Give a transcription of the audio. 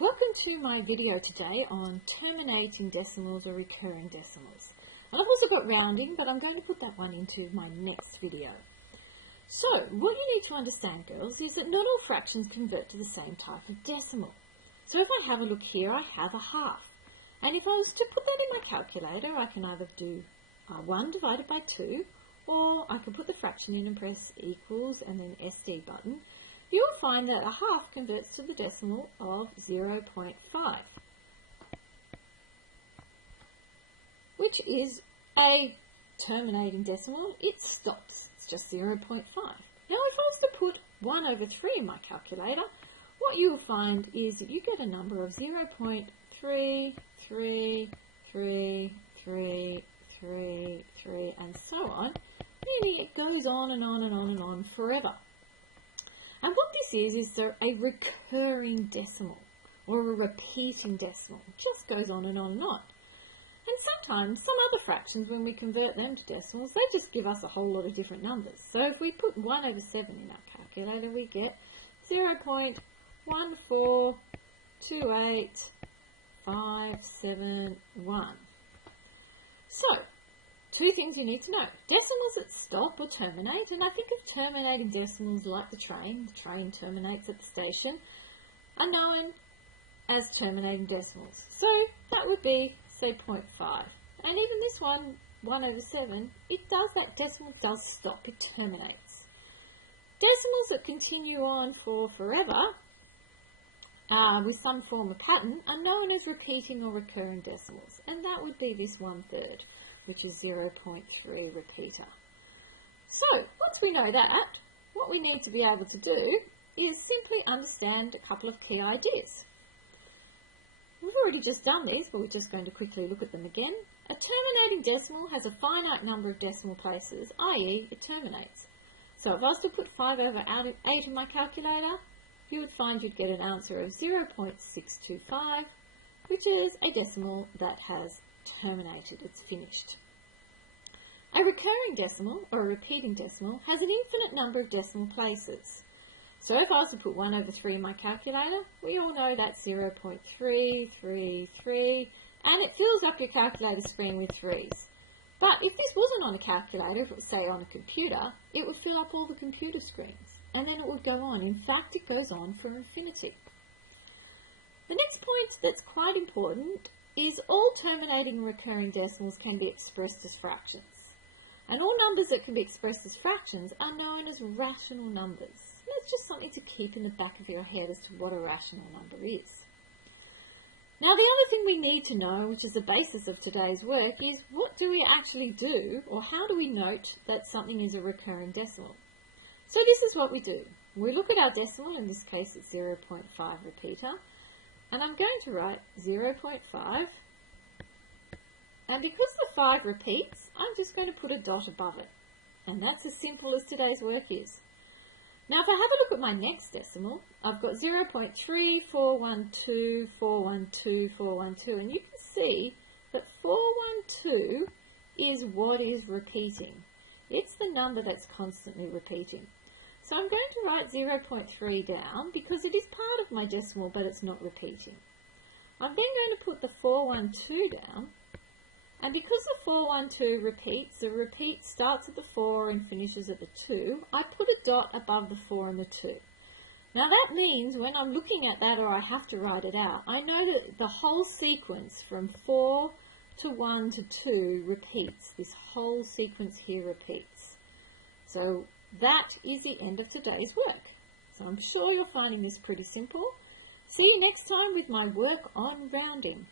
welcome to my video today on terminating decimals or recurring decimals. And I've also got rounding, but I'm going to put that one into my next video. So, what you need to understand, girls, is that not all fractions convert to the same type of decimal. So if I have a look here, I have a half. And if I was to put that in my calculator, I can either do 1 divided by 2, or I can put the fraction in and press equals and then SD button. You'll find that a half converts to the decimal of 0.5, which is a terminating decimal. It stops. It's just 0.5. Now, if I was to put 1 over 3 in my calculator, what you'll find is that you get a number of 0.3333333, and so on, meaning it goes on and on and on and on forever. And what this is a recurring decimal or a repeating decimal. It just goes on and on and on. And sometimes some other fractions, when we convert them to decimals, they just give us a whole lot of different numbers. So if we put 1 over 7 in our calculator, we get 0.1428571. So, two things you need to know. Decimals that stop or terminate, and I think of terminating decimals like the train terminates at the station, are known as terminating decimals. So that would be, say, 0.5. And even this one, 1 over 7, that decimal does stop, it terminates. Decimals that continue on for forever, with some form of pattern, are known as repeating or recurring decimals, and that would be this 1/3. Which is 0.3 repeater. So, once we know that, what we need to be able to do is simply understand a couple of key ideas. We've already just done these, but we're just going to quickly look at them again. A terminating decimal has a finite number of decimal places, i.e. it terminates. So if I was to put 5 over 8 in my calculator, you would find you'd get an answer of 0.625, which is a decimal that has terminated, it's finished. A recurring decimal, or a repeating decimal, has an infinite number of decimal places. So if I was to put 1 over 3 in my calculator, we all know that's 0.333, and it fills up your calculator screen with 3's. But if this wasn't on a calculator, if it was, say, on a computer, it would fill up all the computer screens, and then it would go on. In fact, it goes on for infinity. The next point that's quite important is all terminating and recurring decimals can be expressed as fractions. And all numbers that can be expressed as fractions are known as rational numbers. And that's just something to keep in the back of your head as to what a rational number is. Now, the other thing we need to know, which is the basis of today's work, is what do we actually do, or how do we note that something is a recurring decimal? So this is what we do. We look at our decimal, in this case it's 0.5 repeater, and I'm going to write 0.5, and because the 5 repeats, I'm just going to put a dot above it. And that's as simple as today's work is. Now if I have a look at my next decimal, I've got 0.3412412, and you can see that 412 is what is repeating. It's the number that's constantly repeating. So I'm going to write 0.3 down because it is part of my decimal, but it's not repeating. I'm then going to put the 412 down, and because the 412 repeats, the repeat starts at the 4 and finishes at the 2, I put a dot above the 4 and the 2. Now that means when I'm looking at that, or I have to write it out, I know that the whole sequence from 4 to 1 to 2 repeats. This whole sequence here repeats. So that is the end of today's work. So I'm sure you're finding this pretty simple. See you next time with my work on rounding.